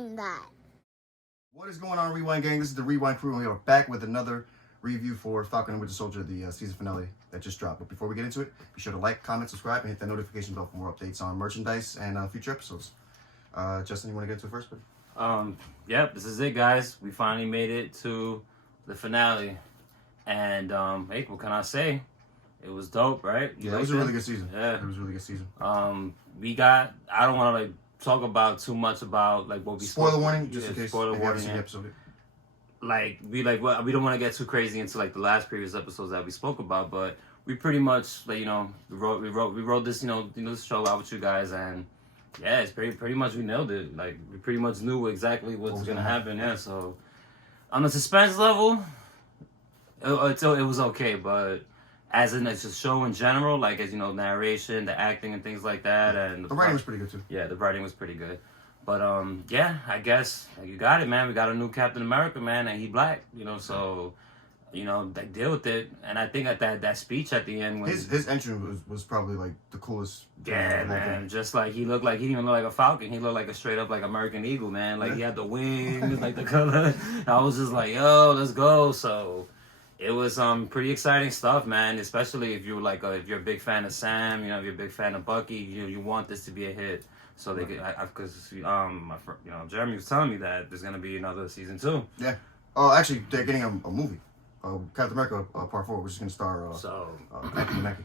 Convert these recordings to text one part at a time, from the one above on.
rewind that. What is going on, Rewind Gang? This is the Rewind Crew, and we are back with another review for Falcon and Winter Soldier, the season finale that just dropped. But before we get into it, be sure to like, comment, subscribe, and hit that notification bell for more updates on merchandise and future episodes. Justin, you want to get into it first, buddy? Yep, this is it, guys. We finally made it to the finale. And, hey, what can I say? It was dope, right? Yeah, it was a really good season. Yeah. It was a really good season. I don't want to, talk about too much about, what we... Spoiler warning, just in case spoiler you haven't warning, seen the episode. We don't want to get too crazy into, the last previous episodes that we spoke about, but we pretty much, we wrote this, this show out with you guys, and... yeah, it's pretty much we nailed it. We pretty much knew exactly what's gonna happen. Yeah, so on the suspense level, it was okay, but as in it's a show in general, as narration, the acting and things like that, and the writing was pretty good too. Yeah, the writing was pretty good. But yeah, I guess you got it, man. We got a new Captain America, man, and he black, so. Deal with it. And I think at that speech at the end when his entrance was probably the coolest. Yeah, man. Just he looked he didn't even look like a falcon. He looked like a straight up American eagle, man. He had the wings, the color. I was just yo, let's go. So it was pretty exciting stuff, man. Especially if you're if you're a big fan of Sam, if you're a big fan of Bucky, you want this to be a hit. So they because Jeremy was telling me that there's gonna be another season 2. Yeah. Oh, actually, they're getting a movie. Captain America Part 4, which is going to star Anthony Mackie.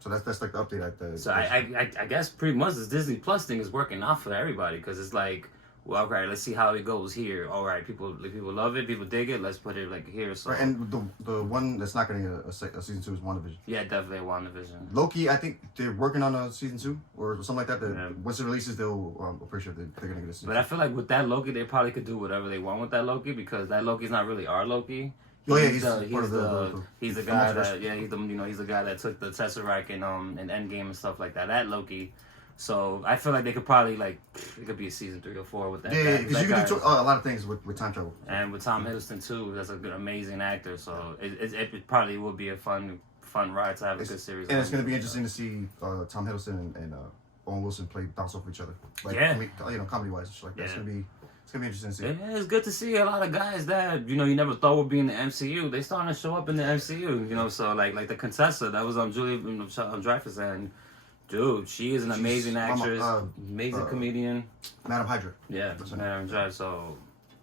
So that's the update at the... So I guess pretty much this Disney Plus thing is working out for everybody, because it's well, okay, let's see how it goes here. All right, people love it, people dig it, let's put it here. So. Right, and the one that's not getting a season 2 is WandaVision. Yeah, definitely WandaVision. Loki, I think they're working on a season 2 or something like that. Yeah. Once it releases, I'm pretty sure they're going to get a season. But I feel with that Loki, they probably could do whatever they want with that Loki, because that Loki's not really our Loki. Oh yeah, he's the guy that he's the guy that took the Tesseract in Endgame and stuff like that. That Loki. So I feel they could probably it could be a season 3 or 4 with that. Yeah, because you can do a lot of things with time travel. And with Tom Hiddleston too, that's a good, amazing actor. So it probably would be a fun ride to have a good series. And it's going to be interesting to see Tom Hiddleston and Owen Wilson bounce off each other. Comedy wise, like that. Yeah. It's gonna be interesting to see. It's good to see a lot of guys that you never thought would be in the MCU. They starting to show up in the MCU. So like the Contessa, that was Julia Dreyfus, and dude, she is an amazing actress, amazing comedian. Madam Hydra. Yeah, Madam Hydra. So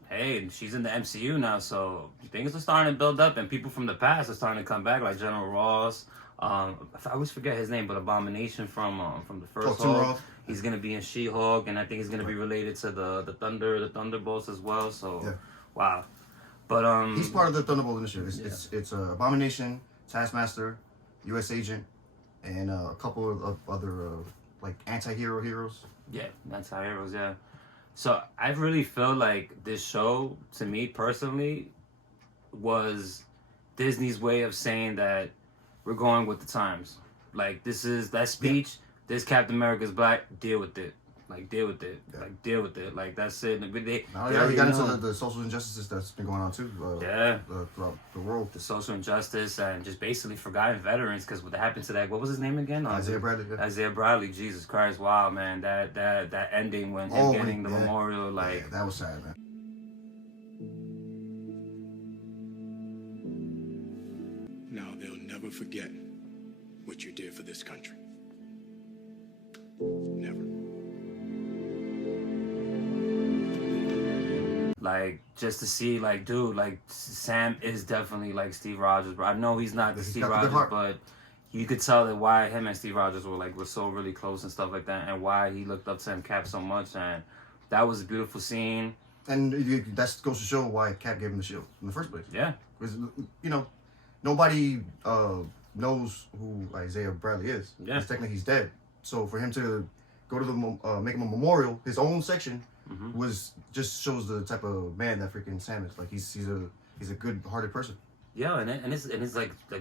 hey, she's in the MCU now. So things are starting to build up, and people from the past are starting to come back, like General Ross. I always forget his name, but Abomination from the first Hulk. He's gonna be in She-Hulk, and I think he's gonna be related to the Thunderbolts as well. So, yeah. Wow. But he's part of the Thunderbolt initiative. It's Abomination, Taskmaster, U.S. Agent, and a couple of other anti-hero heroes. Yeah, anti-heroes. Yeah. So I really feel this show, to me personally, was Disney's way of saying that we're going with the times. This is that speech. Yeah. This Captain America's black. Deal with it. Deal with it. Yeah. Deal with it. That's it. We got into the social injustices that's been going on too. Throughout the world. The social injustice and just basically forgotten veterans, because what happened to that? What was his name again? Isaiah Bradley. Yeah. Isaiah Bradley. Jesus Christ! Wow, man. That ending when him getting the memorial, yeah, that was sad, man. Now they'll never forget what you did for this country. Never. Just to see, dude, Sam is definitely Steve Rogers, bro. I know he's not the Steve Rogers, but you could tell that why him and Steve Rogers were so really close and stuff like that, and why he looked up to him, Cap, so much, and that was a beautiful scene. And that goes to show why Cap gave him the shield in the first place. Yeah. Because, nobody knows who Isaiah Bradley is. Yeah. Because technically he's dead. So for him to go to make him a memorial, his own section, was just shows the type of man that freaking Sam is. He's a good-hearted person. Yeah, and it's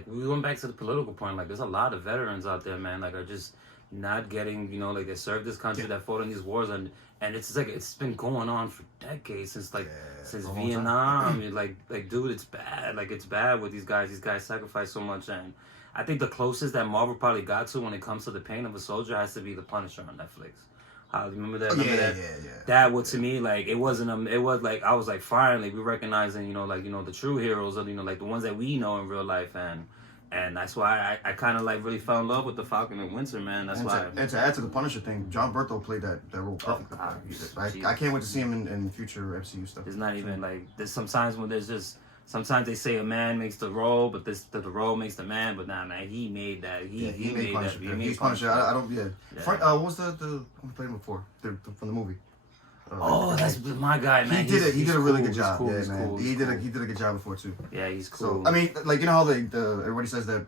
we went back to the political point. There's a lot of veterans out there, man. Are just not getting, they served this country, that fought in these wars, and it's it's been going on for decades since since Vietnam. Dude, it's bad. It's bad with these guys. These guys sacrifice so much, and I think the closest that Marvel probably got to when it comes to the pain of a soldier has to be The Punisher on Netflix. Remember that? Oh, Remember yeah, that? yeah. That was to me like it wasn't it was like I was like finally we recognizing the true heroes of like the ones that we know in real life and that's why I kind of like really fell in love with the Falcon and Winter, man. That's why. And to add to the Punisher thing, John Bertho played that role perfectly. I can't wait to see him in future MCU stuff. It's not even like there's sometimes when there's just sometimes they say a man makes the role, but the role makes the man. But nah, man, he made that. He made Punisher. that. He's Punisher. I don't. Yeah. Frank, what was the who played him before? From the movie. That's my guy, man. He did a really good job. Cool, yeah, man. Cool, he did a good job before too. Yeah, he's cool. So I mean, like you know how everybody says that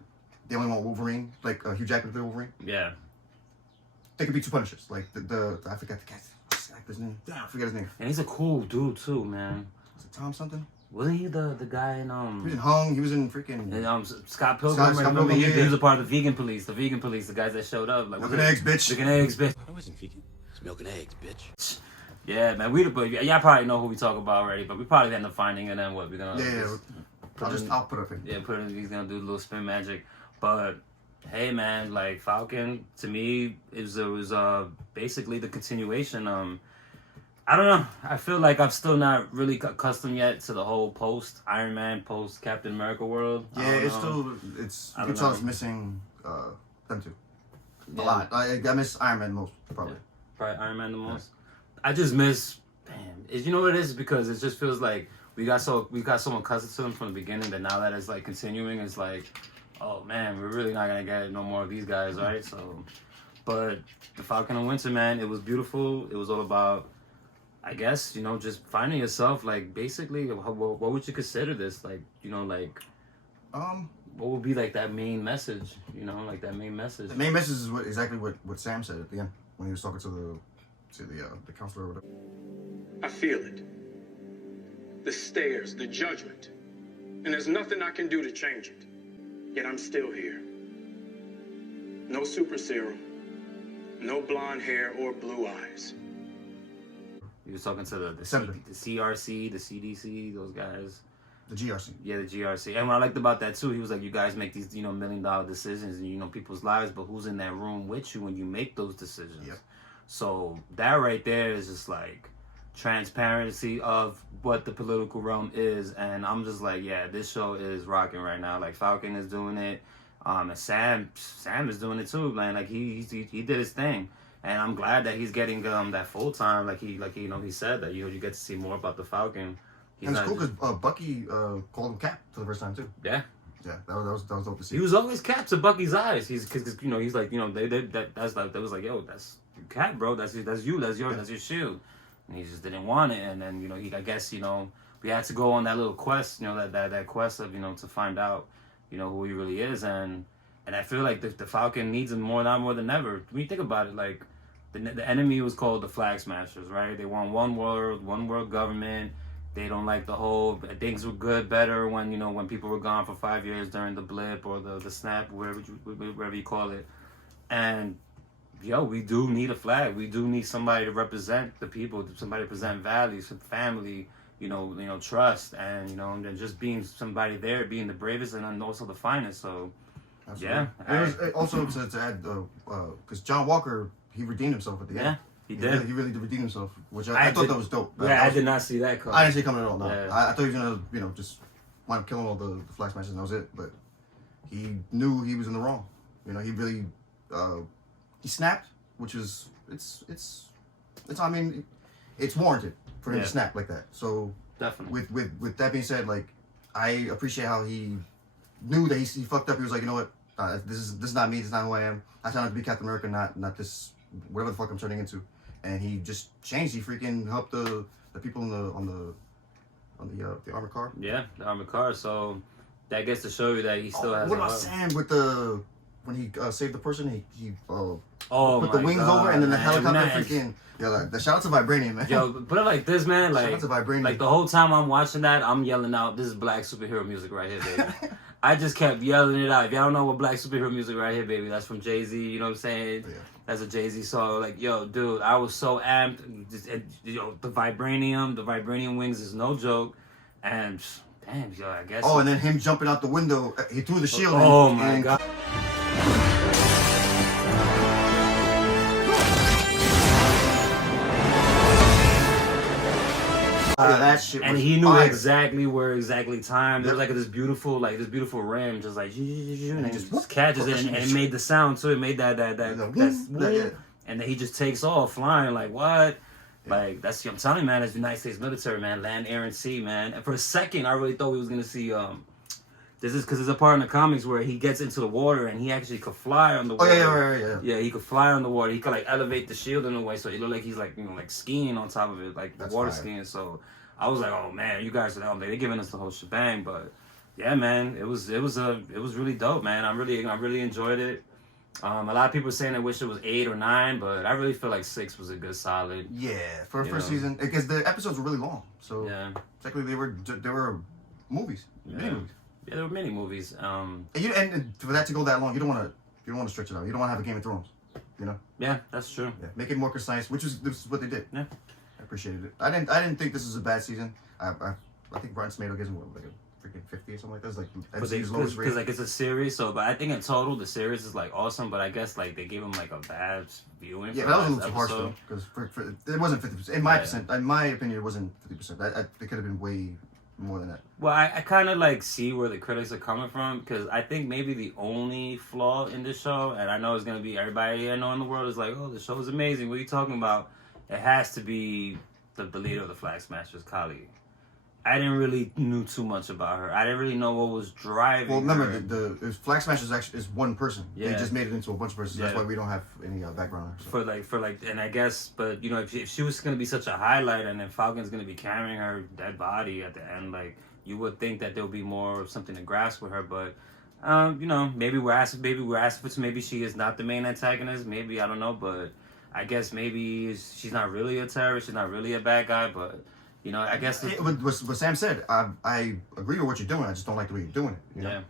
they only want Wolverine, like Hugh Jackman did Wolverine. Yeah. They could be two Punishers, like the I forgot the guy's actor's name. Yeah, I forget his name. And he's a cool dude too, man. Was it Tom something? Wasn't he the guy in He was in Hung. He was in freaking. Scott Pilgrim. Scott Remember, Pilgrim, he was a part of the vegan police. The vegan police, the guys that showed up. Like, milking eggs, bitch. Milking eggs, bitch. I wasn't vegan. I was milking eggs, bitch. Yeah, man. Y'all probably know who we talk about already, but we probably end up finding it. And what we're gonna I'll put up in. Yeah, put it. He's gonna do a little spin magic, but. Hey man, like Falcon to me it was basically the continuation. I don't know. I feel like I'm still not really accustomed yet to the whole post Iron Man, post Captain America world. Yeah, it's still you can tell it's missing them two a lot. I miss Iron Man the most probably. Yeah, probably Iron Man the most. I just miss. Damn, you know what it is because it just feels like we got so accustomed to them from the beginning that now that it's like continuing, it's like. Oh man, we're really not gonna get no more of these guys, right? So, but the Falcon and Winter, man, it was beautiful. It was all about, I guess, just finding yourself. Like, basically, what would you consider this? Like, what would be like that main message? Like that main message. The main message is exactly what Sam said at the end when he was talking to the counselor or whatever. I feel it. The stares, the judgment, and there's nothing I can do to change it. Yet I'm still here. No super serum, no blonde hair or blue eyes. He was talking to the CRC, the CDC, those guys. The GRC. Yeah, the GRC. And what I liked about that too, he was like, you guys make these, $1 million decisions and people's lives, but who's in that room with you when you make those decisions? Yep. So that right there is just like transparency of what the political realm is, and I'm just like, yeah, this show is rocking right now. Like Falcon is doing it, and Sam is doing it too, man. Like he did his thing, and I'm glad that he's getting that full time. Like he said that you get to see more about the Falcon. And it's cool because Bucky called him Cap for the first time too. Yeah. Yeah, that was dope to see. He was always Cap to Bucky's eyes. He's like they was like, yo, that's Cap, bro. That's you. That's your shield. And he just didn't want it, and then I guess we had to go on that little quest, that quest of to find out, who he really is, and I feel like the Falcon needs him now more than ever. When you think about it, like the enemy was called the Flag Smashers, right? They want one world government. They don't like the whole things were better when people were gone for 5 years during the blip or the snap, wherever you call it, and. We do need a flag. We do need somebody to represent the people, somebody to present values, family, trust, and and just being somebody there, being the bravest and also the finest. So, absolutely. Yeah. Also to add, because John Walker, he redeemed himself at the end. Yeah, he did. He really did redeem himself, which I thought that was dope. I did not see that coming. I didn't see it coming at all. No, yeah. I thought he was gonna, just wind up killing all the Flag Smashers and that was it. But he knew he was in the wrong. He really. He snapped, which is it's I mean, it's warranted for him to snap like that. So definitely. With that being said, like I appreciate how he knew that he fucked up. He was like, you know what, this is not me. This is not who I am. I try not to be Captain America, not this whatever the fuck I'm turning into. And he just changed. He freaking helped the people on the armored car. Yeah, the armored car. So that gets to show you that he still has. What about Sam with when he saved the person? He put the wings over and then the helicopter man. freaking the shout out to Vibranium, man. Yo, put it like this, man. Like, shout out to Vibranium. Like the whole time I'm watching that, I'm yelling out, "This is black superhero music right here, baby." I just kept yelling it out. If y'all don't know what black superhero music right here, baby, that's from Jay-Z. You know what I'm saying? Yeah. That's a Jay-Z song. Like, yo, dude, I was so amped. The vibranium wings is no joke. And damn, yo, I guess. Oh, and then him jumping out the window, he threw the shield. Oh my god. that shit and was he knew fire. exactly where time. There was Yep. like this beautiful rim, just like and he just just catches it, and it made the sound too. It made that Yeah. and then he just takes off flying like what? Like that's I'm telling you, man, it's United States military, man, land, air, and sea, man. And for a second, I really thought we was gonna see this is because there's a part in the comics where he gets into the water and he actually could fly on the water. Yeah. He could fly on the water. He could like elevate the shield in a way so it looked like he's like like skiing on top of it, like the water skiing. So I was like, oh man, you guys are they're giving us the whole shebang. But yeah, man, it was really dope, man. I really enjoyed it. A lot of people are saying they wish it was 8 or 9, but I really feel like 6 was a good solid. Yeah, for a first season, because the episodes were really long. So technically they were movies, mini movies. Yeah, there were many movies. And for that to go that long, you don't want to stretch it out. You don't want to have a Game of Thrones, you know. Yeah, that's true. Yeah, make it more concise, this is what they did. Yeah, I appreciated it. I didn't think this was a bad season. I think Rotten Tomato gives me like a freaking 50 or something like that. It's like MCU's lowest rating. Because like it's a series, so but I think in total the series is like awesome. But I guess like they gave him like a bad viewing. Yeah, that was a little too harsh though, because it wasn't 50%. In my opinion, it wasn't 50%. It could have been way more than that. Well, I kind of like see where the critics are coming from, because I think maybe the only flaw in this show, and I know it's gonna be everybody I know in the world is like, oh, the show is amazing. What are you talking about? It has to be the leader of the Flag Smashers, Kali. I didn't really knew too much about her. I didn't really know what was driving. Well, remember her. the Flag Smashers actually is one person. Yeah. They just made it into a bunch of persons. That's why we don't have any background on her. So. For like, and I guess, but you know, if she was gonna be such a highlight, and then Falcon's gonna be carrying her dead body at the end, like you would think that there'll be more of something to grasp with her. But you know, maybe we're asking for. Maybe she is not the main antagonist. Maybe I don't know, but I guess maybe she's not really a terrorist. She's not really a bad guy, but. You know, I guess... What Sam said, I agree with what you're doing. I just don't like the way you're doing it. You know? Yeah.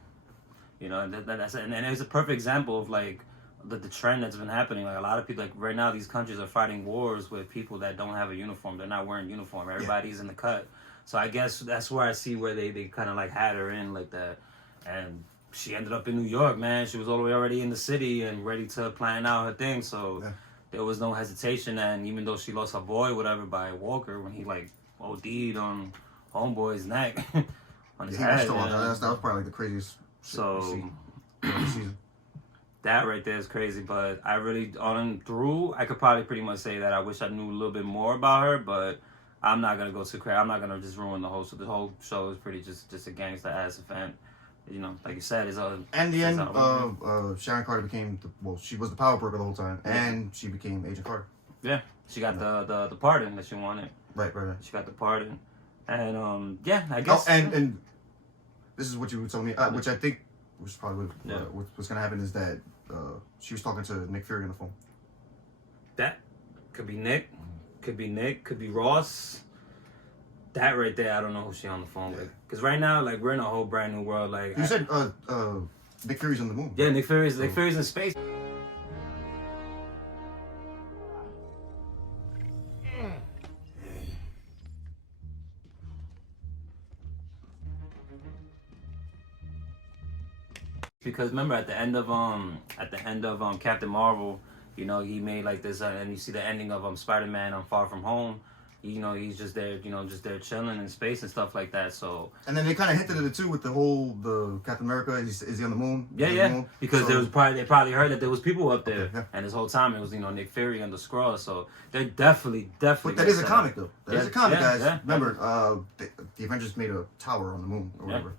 You know, that's and it's a perfect example of, like, the trend that's been happening. Like, a lot of people, like, right now, these countries are fighting wars with people that don't have a uniform. They're not wearing uniform. Everybody's in the cut. So I guess that's where I see where they kind of, like, had her in like that. And she ended up in New York, man. She was all the way already in the city and ready to plan out her thing. So there was no hesitation. And even though she lost her boy, whatever, by Walker, when he, like... OD'd on Homeboy's neck on his head. That was probably like the craziest season. That right there is crazy, but I really on and through I could probably pretty much say that I wish I knew a little bit more about her, but I'm not gonna go too crazy. I'm not gonna just ruin the whole. So the whole show is pretty just a gangster ass event. You know, like you said, it's all. And the end, Sharon Carter she was the power broker the whole time, and she became Agent Carter. Yeah, she got the pardon that she wanted. Right. She got the pardon, and I guess. Oh, and this is what you told me, which I think was probably what's gonna happen is that she was talking to Nick Fury on the phone. That could be Nick, could be Ross. That right there, I don't know who she on the phone with, because right now, like we're in a whole brand new world. Like you said, Nick Fury's on the moon. Yeah, Nick Fury's in space. Because remember at the end of Captain Marvel, you know, he made like this, and you see the ending of Spider-Man on Far From Home. You know, he's just there, just there chilling in space and stuff like that. So. And then they kind of hinted at it too with the Captain America. Is he on the moon? Yeah. Because they probably heard that there was people up there, and this whole time it was Nick Fury and the Skrull. So they're definitely. But that is a comic though. That is a comic, guys. Yeah. Remember, the Avengers made a tower on the moon or whatever.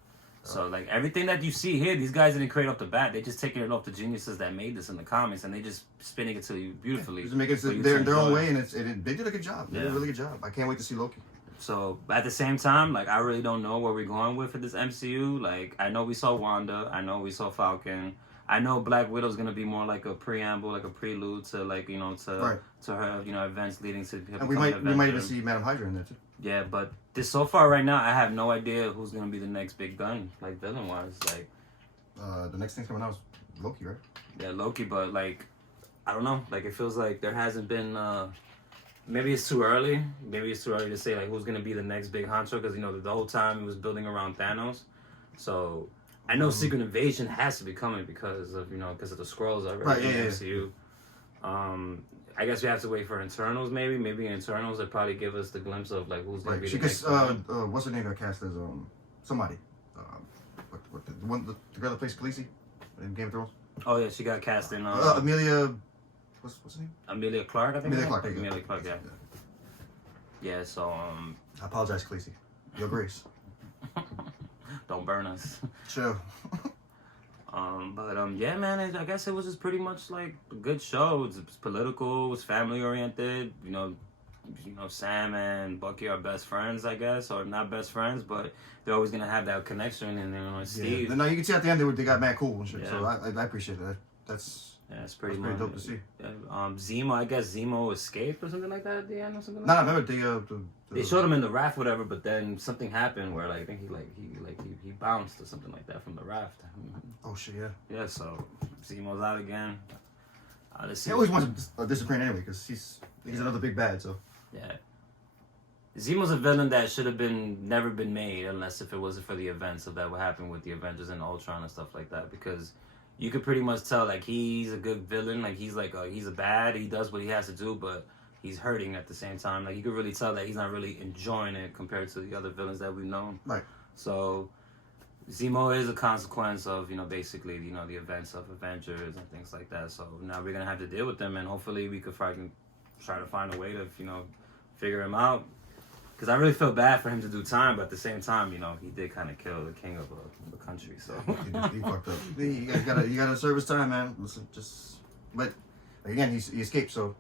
So, like, everything that you see here, these guys didn't create off the bat. They're just taking it off the geniuses that made this in the comics, and they just spinning it to you beautifully. Just make it their own way, and they did a good job. They did a really good job. I can't wait to see Loki. So, at the same time, like, I really don't know where we're going with for this MCU. Like, I know we saw Wanda. I know we saw Falcon. I know Black Widow's going to be more like a preamble, like a prelude to, like, to her, events leading to... And we might even see Madam Hydra in there, too. Yeah, but so far right now, I have no idea who's gonna be the next big gun, like villain wise. Like, the next thing coming out is Loki, right? Yeah, Loki, but like, I don't know. Like, it feels like there hasn't been. Maybe it's too early. Maybe it's too early to say like who's gonna be the next big honcho, because the whole time it was building around Thanos. So I know Secret Invasion has to be coming because of the Skrulls already in the MCU. I guess we have to wait for Internals, maybe. Maybe Internals will probably give us the glimpse of like who's gonna be the next one. What's her name got cast as somebody? The girl that plays Khaleesi in Game of Thrones. Oh yeah, she got cast in Amelia. What's her name? Amelia Clark, I think. Amelia Clark. Amelia Clark, yeah. Yeah, so I apologize, Khaleesi. Your grace. don't burn us. Chill. Yeah, man. I guess it was just pretty much like a good show. It's political. It's family oriented. You know, Sam and Bucky are best friends, I guess, or not best friends, but they're always gonna have that connection. And then Steve. Yeah. No, you can see at the end they got mad cool and shit. Yeah. So I appreciate that. It's pretty dope to see. Zemo, I guess Zemo escaped or something like that at the end or something. No, Like remember they showed him in the raft, whatever. But then something happened where like I think he bounced or something like that from the raft. Oh shit, yeah. Yeah, so Zemo's out again. He always wants to disappear anyway because he's another big bad. So yeah, Zemo's a villain that should have never been made unless if it wasn't for the events of that what happened with the Avengers and Ultron and stuff like that. Because you could pretty much tell like he's a good villain, like he's a bad. He does what he has to do, but he's hurting at the same time. Like you could really tell that he's not really enjoying it compared to the other villains that we've known. Right. So Zemo is a consequence of, basically, the events of Avengers and things like that. So now we're going to have to deal with them, and hopefully we could try to find a way to, figure him out. Because I really feel bad for him to do time, but at the same time, he did kind of kill the king of the country. So he fucked up. You gotta serve his time, man. Listen, but again, he escaped, so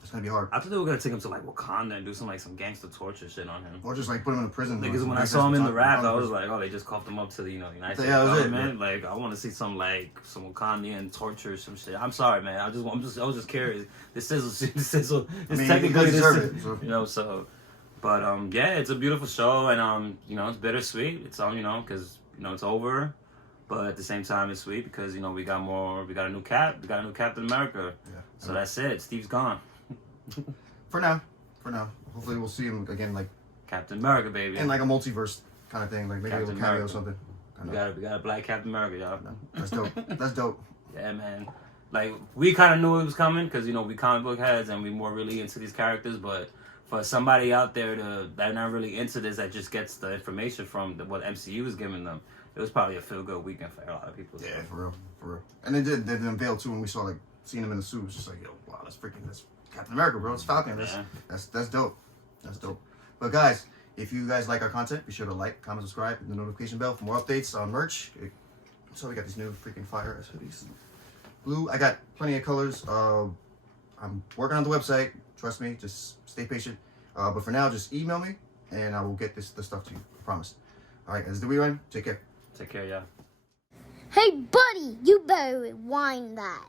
it's gonna be hard. I thought they were gonna take him to like Wakanda and do some gangster torture shit on him, or just like put him in a prison. Because when I saw him in the raft, I was like, oh, they just cuffed him up to the United States government. Like, I want to see some Wakandian torture or some shit. I'm sorry, man. I was just curious. This technically so. But yeah, it's a beautiful show, and it's bittersweet. It's because it's over, but at the same time it's sweet because we got a new Captain America. Yeah. So that's it. Steve's gone. For now. Hopefully we'll see him again, like Captain America, baby. And like a multiverse kind of thing, like maybe Captain a cameo America. or something. We got a black Captain America, y'all. That's dope. That's dope. Yeah, man. Like we kind of knew it was coming because we comic book heads and we more really into these characters, but for somebody out there that not really into this, that just gets the information from what MCU is giving them, it was probably a feel-good weekend for a lot of people. Yeah, for real. And they did unveil too when we saw seeing him in the suit. It was just like, yo, wow, that's Captain America, bro. It's Falcon. That's dope. That's dope. But guys, if you guys like our content, be sure to like, comment, subscribe, and the notification bell for more updates on merch. So we got these new freaking fire ass hoodies. Blue, I got plenty of colors. I'm working on the website. Trust me, just stay patient. But for now, just email me, and I will get the stuff to you. I promise. All right, guys, do we run? Take care. Take care, yeah. Hey, buddy, you better rewind that.